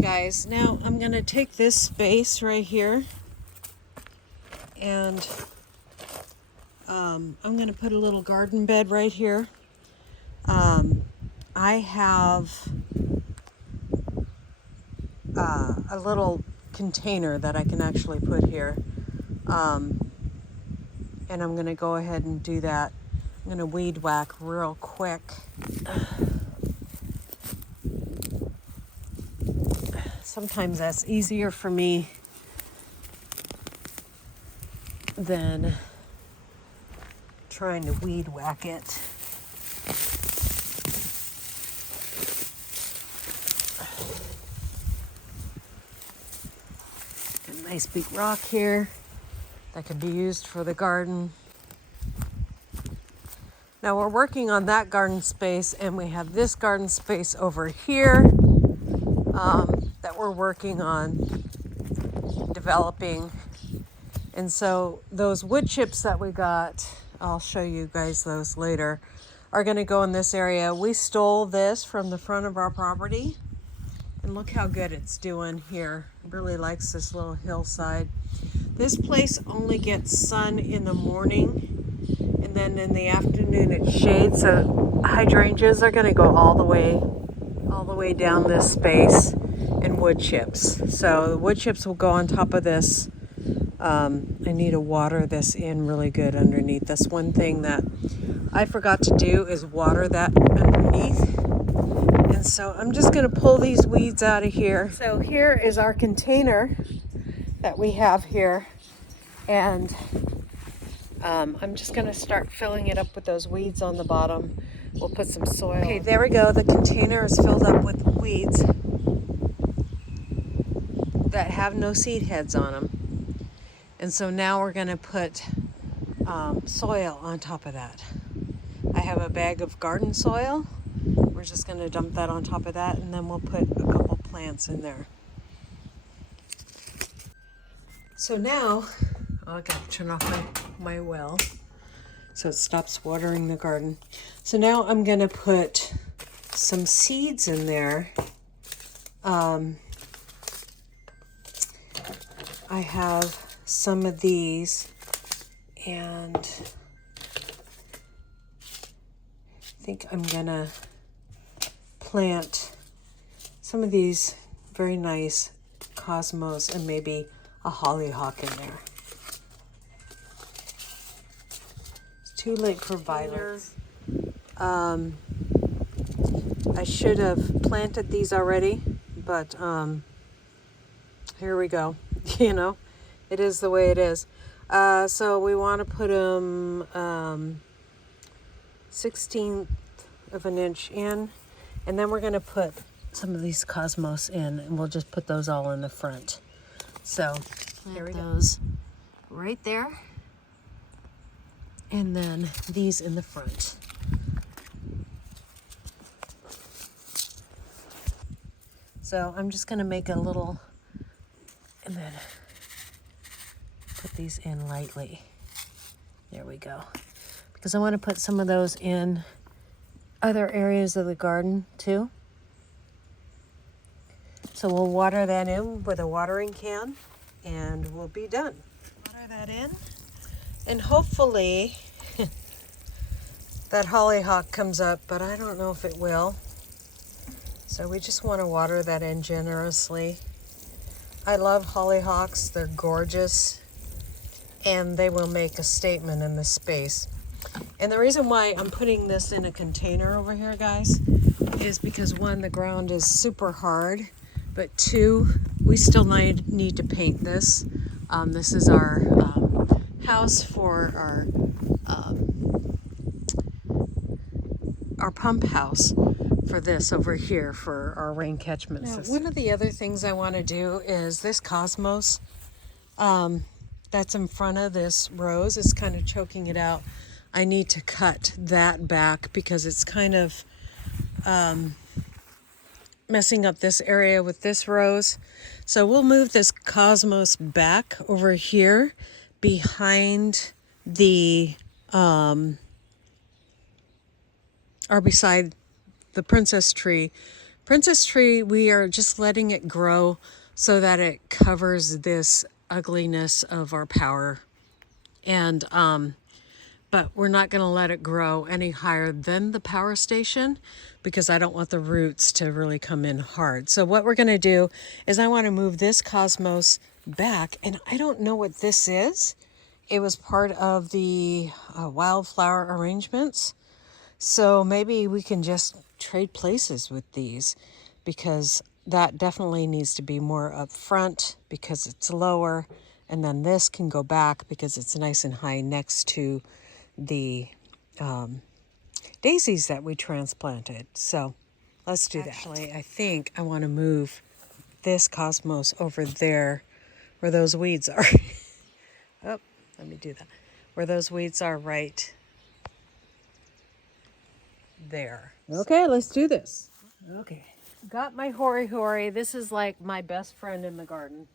guys, now I'm going to take this space right here and I'm going to put a little garden bed right here. I have a little container that I can actually put here. And I'm going to go ahead and do that. I'm going to weed whack real quick. Sometimes that's easier for me than trying to weed whack it. Got a nice big rock here that can be used for the garden. Now we're working on that garden space, and we have this garden space over here that we're working on developing. And so those wood chips that we got, I'll show you guys those later, are going to go in this area. We stole this from the front of our property, and look how good it's doing here. Really likes this little hillside. This place only gets sun in the morning, and then in the afternoon it shades. So hydrangeas are going to go all the way down this space, and wood chips. So the wood chips will go on top of this. I need to water this in really good underneath. That's one thing that I forgot to do, is water that underneath. And so I'm just going to pull these weeds out of here. So here is our container that we have here. And I'm just going to start filling it up with those weeds on the bottom. We'll put some soil. Okay, there we go. The container is filled up with weeds that have no seed heads on them. And so now we're going to put soil on top of that. I have a bag of garden soil. We're just going to dump that on top of that, and then we'll put a couple plants in there. So now, I got to turn off my well so it stops watering the garden. So now I'm going to put some seeds in there. I have some of these, and I think I'm gonna plant some of these very nice cosmos and maybe a hollyhock in there. It's too late for violets. I should have planted these already, but here we go. You know, it is the way it is. So we want to put them 1/16 of an inch in, and then we're going to put some of these cosmos in, and we'll just put those all in the front. So there we go. Those right there, and then these in the front. So I'm just going to make a little, and then put these in lightly. There we go. Because I want to put some of those in other areas of the garden too. So we'll water that in with a watering can, and we'll be done. Water that in, and hopefully that hollyhock comes up, but I don't know if it will. So we just want to water that in generously. I love hollyhocks. They're gorgeous, and they will make a statement in the space. And the reason why I'm putting this in a container over here, guys, is because one, the ground is super hard, but two, we still need to paint this. This is our house for our pump house for this over here for our rain catchment system. One of the other things I want to do is this cosmos that's in front of this rose is kind of choking it out. I need to cut that back because it's kind of messing up this area with this rose. So we'll move this cosmos back over here behind the or beside the princess tree, Princess tree, we are just letting it grow so that it covers this ugliness of our power. And but we're not going to let it grow any higher than the power station because I don't want the roots to really come in hard. So what we're going to do is I want to move this cosmos back, and I don't know what this is. It was part of the wildflower arrangements. So maybe we can just trade places with these because that definitely needs to be more up front because it's lower. And then this can go back because it's nice and high next to the daisies that we transplanted. So let's do that. Actually, I think I want to move this cosmos over there where those weeds are. Oh, let me do that. Where those weeds are right there. Okay, let's do this. Okay. Got my hori hori. This is like my best friend in the garden.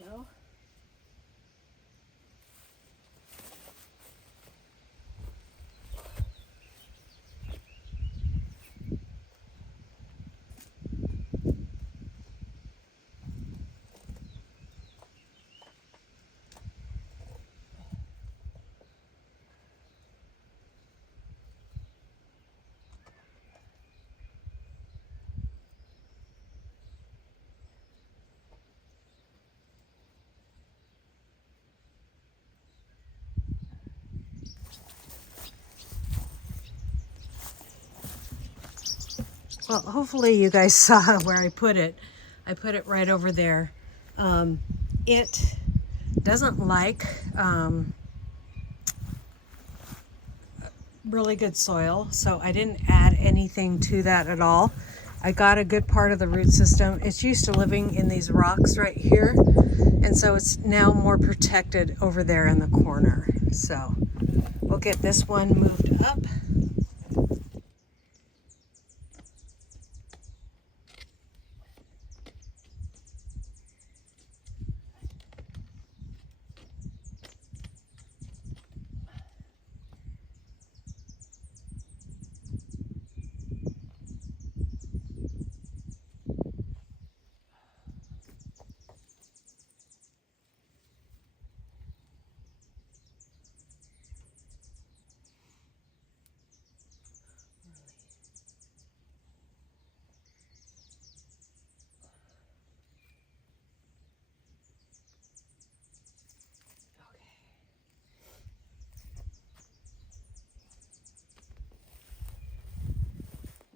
No. Well, hopefully you guys saw where I put it. I put it right over there. It doesn't like really good soil, so I didn't add anything to that at all. I got a good part of the root system. It's used to living in these rocks right here, and so it's now more protected over there in the corner. So we'll get this one moved up.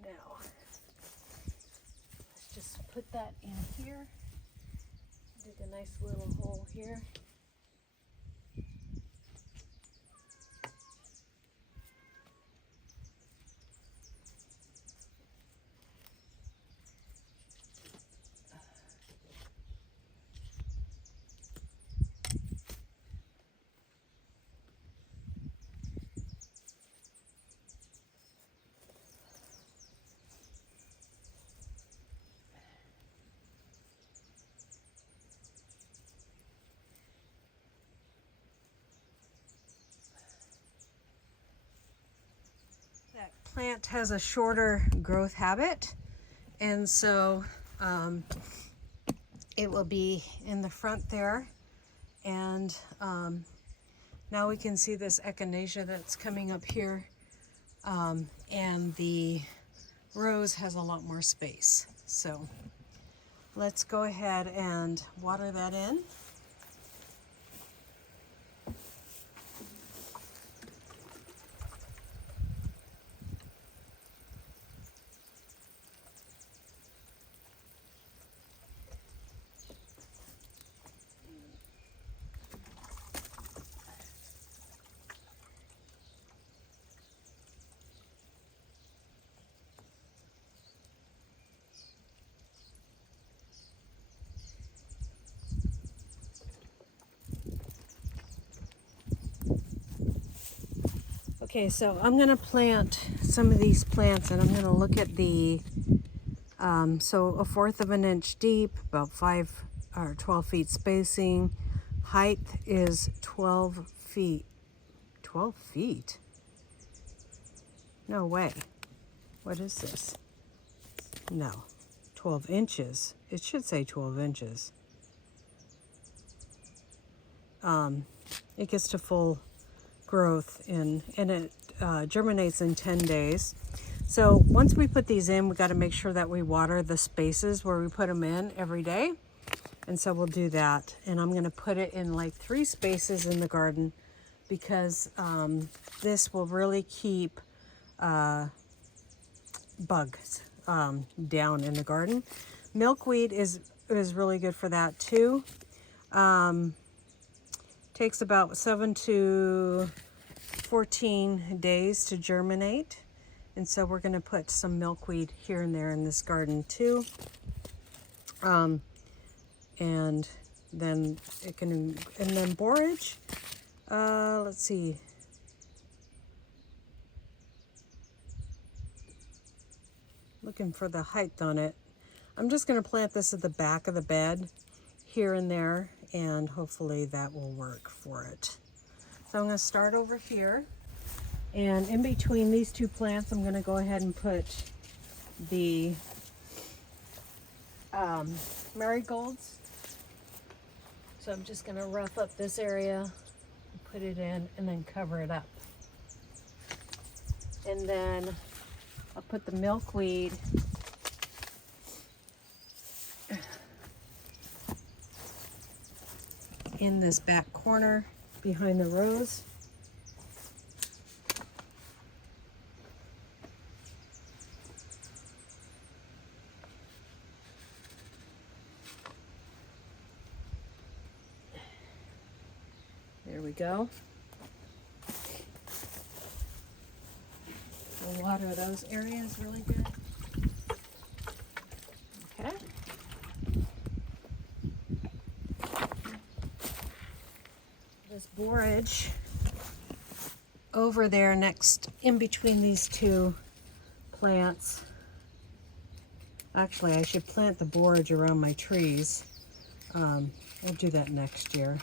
Now, let's just put that in here. Dig a nice little hole here. That plant has a shorter growth habit, and so it will be in the front there. And now we can see this echinacea that's coming up here, and the rose has a lot more space. So let's go ahead and water that in. Okay, so I'm going to plant some of these plants, and I'm going to look at the, so 1/4 of an inch deep, about 5 or 12 feet spacing. Height is 12 feet. 12 feet? No way. What is this? No, 12 inches. It should say 12 inches. It gets to full growth and it germinates in 10 days. So once we put these in, we got to make sure that we water the spaces where we put them in every day. And so we'll do that. And I'm going to put it in like 3 spaces in the garden because this will really keep bugs down in the garden. Milkweed is really good for that too. Takes about 7 to 14 days to germinate. And so we're going to put some milkweed here and there in this garden too. And then it can, and then borage, let's see. Looking for the height on it. I'm just going to plant this at the back of the bed here and there, and hopefully that will work for it. So I'm going to start over here, and in between these 2 plants I'm going to go ahead and put the marigolds. So I'm just going to rough up this area, put it in, and then cover it up. And then I'll put the milkweed in this back corner behind the rose. There we go. We'll water those areas really good. Okay. This borage over there next, in between these 2 plants. Actually, I should plant the borage around my trees. We'll do that next year.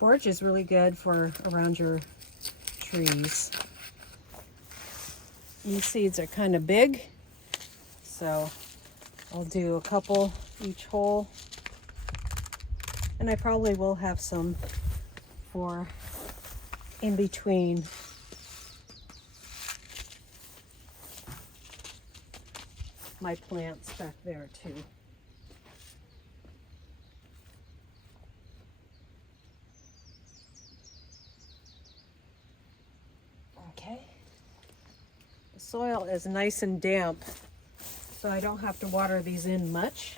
Borage is really good for around your trees. These seeds are kind of big, so I'll do a couple each hole. And I probably will have some for in between. My plants back there too. Okay. The soil is nice and damp, so I don't have to water these in much.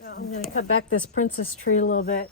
Now I'm going to cut back this princess tree a little bit.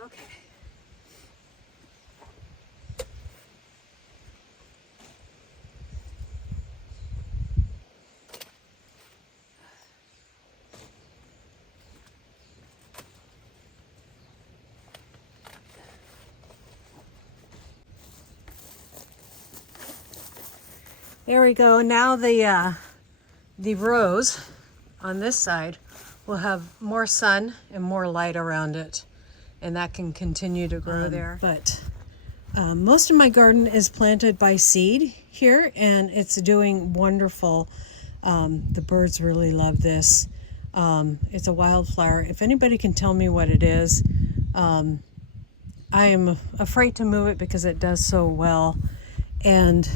Okay. There we go. Now the rose on this side will have more sun and more light around it, and that can continue to grow there. But most of my garden is planted by seed here, and it's doing wonderful. The birds really love this. It's a wildflower. If anybody can tell me what it is, I am afraid to move it because it does so well. And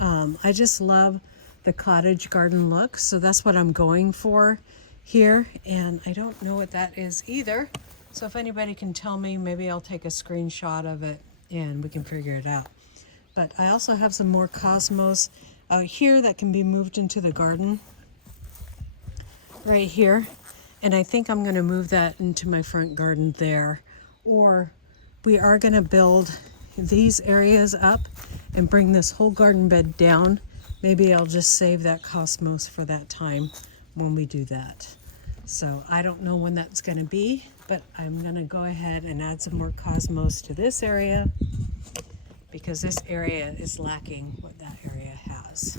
I just love the cottage garden look. So that's what I'm going for here. And I don't know what that is either. So if anybody can tell me, maybe I'll take a screenshot of it and we can figure it out. But I also have some more cosmos out here that can be moved into the garden right here. And I think I'm going to move that into my front garden there. Or we are going to build these areas up and bring this whole garden bed down. Maybe I'll just save that cosmos for that time when we do that. So I don't know when that's going to be, but I'm going to go ahead and add some more cosmos to this area because this area is lacking what that area has.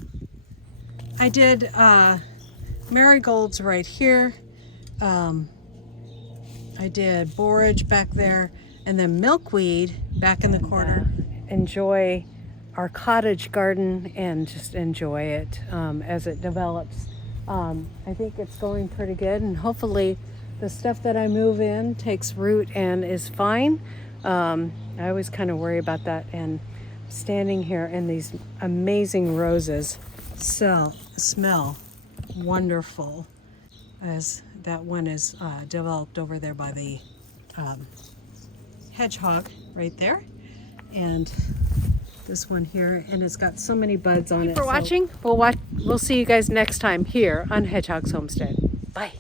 I did marigolds right here. I did borage back there, and then milkweed back in the corner. Enjoy our cottage garden and just enjoy it as it develops. I think it's going pretty good, and hopefully the stuff that I move in takes root and is fine. I always kind of worry about that, and standing here and these amazing roses smell wonderful as that one is developed over there by the hedgehog right there, and this one here, and it's got so many buds on it. Thank you for watching. We'll see you guys next time here on Hedgehog's Homestead. Bye.